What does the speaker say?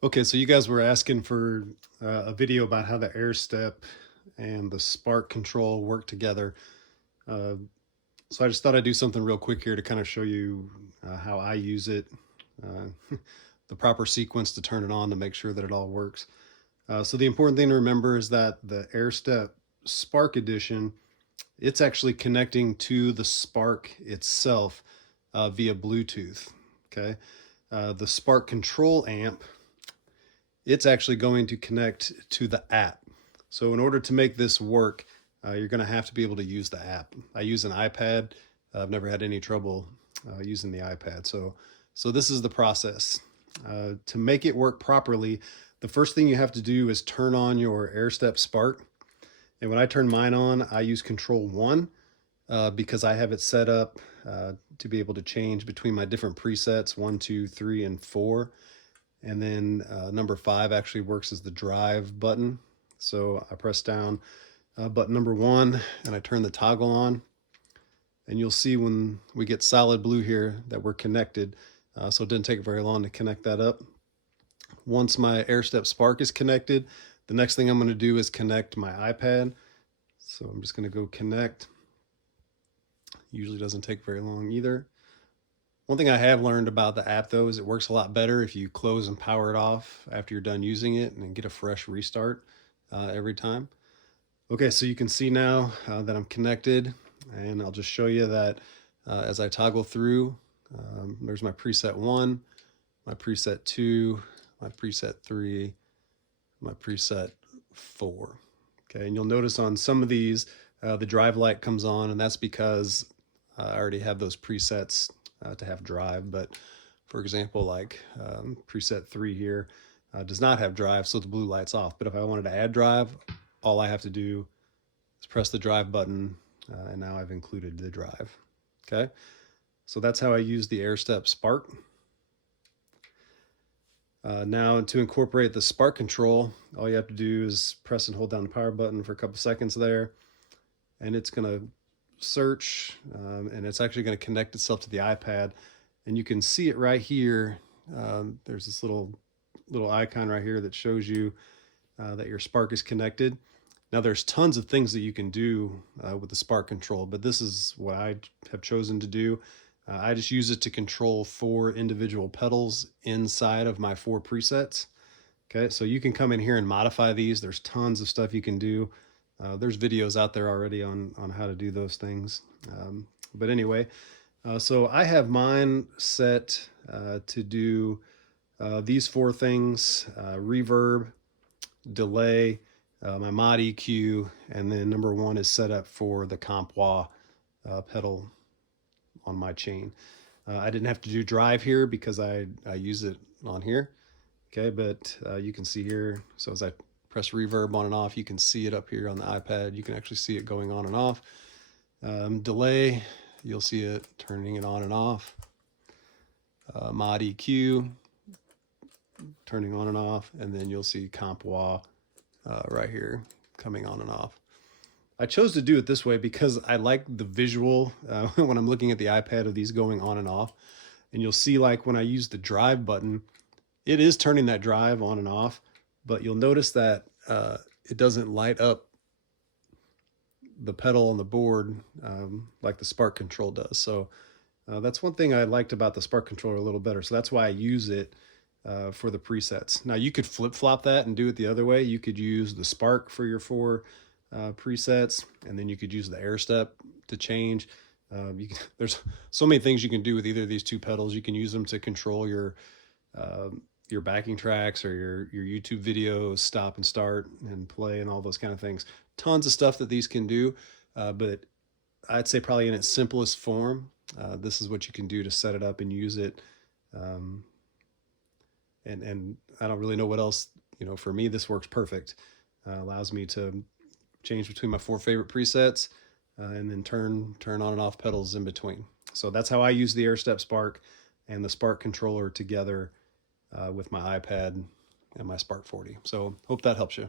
Okay, so you guys were asking for a video about how the AIRSTEP and the spark control work together. Uh, so I just thought I'd do something real quick here to kind of show you how I use it, the proper sequence to turn it on to make sure that it all works. So the important thing to remember is that the AIRSTEP Spark Edition, it's actually connecting to the Spark itself via Bluetooth. Okay, the Spark Control amp, it's actually going to connect to the app. So in order to make this work, you're going to have to be able to use the app. I use an iPad. I've never had any trouble using the iPad. So this is the process. To make it work properly, the first thing you have to do is turn on your AIRSTEP Spark. And when I turn mine on, I use Control 1 because I have it set up to be able to change between my different presets, 1, 2, 3, and 4. And then number 5 actually works as the drive button. So I press down button number 1 and I turn the toggle on. And you'll see when we get solid blue here that we're connected. So it didn't take very long to connect that up. Once my AIRSTEP Spark is connected, the next thing I'm going to do is connect my iPad. So I'm just going to go connect. Usually doesn't take very long either. One thing I have learned about the app though is it works a lot better if you close and power it off after you're done using it and get a fresh restart every time. Okay, so you can see now that I'm connected, and I'll just show you that as I toggle through, there's my preset 1, my preset 2, my preset 3, my preset 4. Okay, and you'll notice on some of these, the drive light comes on, and that's because I already have those presets to have drive. But for example, like preset 3 here does not have drive, so the blue light's off. But if I wanted to add drive, all I have to do is press the drive button, and now I've included the drive. Okay, so that's how I use the AIRSTEP Spark. Now to incorporate the spark control, all you have to do is press and hold down the power button for a couple seconds there, and it's going to search, and it's actually going to connect itself to the iPad. And you can see it right here. There's this little icon right here that shows you that your Spark is connected. Now there's tons of things that you can do with the Spark control, but this is what I have chosen to do. I just use it to control 4 individual pedals inside of my 4 presets. Okay, so you can come in here and modify these. There's tons of stuff you can do. There's videos out there already on how to do those things. But anyway, so I have mine set to do these 4 things: reverb, delay, my mod EQ, and then number 1 is set up for the comp wah pedal on my chain. I didn't have to do drive here because I use it on here. Okay, but you can see here, so as I press reverb on and off, you can see it up here on the iPad. You can actually see it going on and off. Delay, you'll see it turning it on and off. Mod EQ, turning on and off, and then you'll see comp wah right here coming on and off. I chose to do it this way because I like the visual when I'm looking at the iPad of these going on and off. And you'll see, like when I use the drive button, it is turning that drive on and off, but you'll notice that it doesn't light up the pedal on the board like the Spark control does. So that's one thing I liked about the Spark controller a little better. So that's why I use it for the presets. Now you could flip-flop that and do it the other way. You could use the Spark for your 4 presets, and then you could use the AIRSTEP to change. There's so many things you can do with either of these 2 pedals. You can use them to control your backing tracks or your YouTube videos, stop and start and play and all those kind of things. Tons of stuff that these can do, but I'd say probably in its simplest form, this is what you can do to set it up and use it. And I don't really know what else, for me, this works perfect. Allows me to change between my 4 favorite presets and then turn on and off pedals in between. So that's how I use the AIRSTEP Spark and the Spark controller together with my iPad and my Spark 40. So hope that helps you.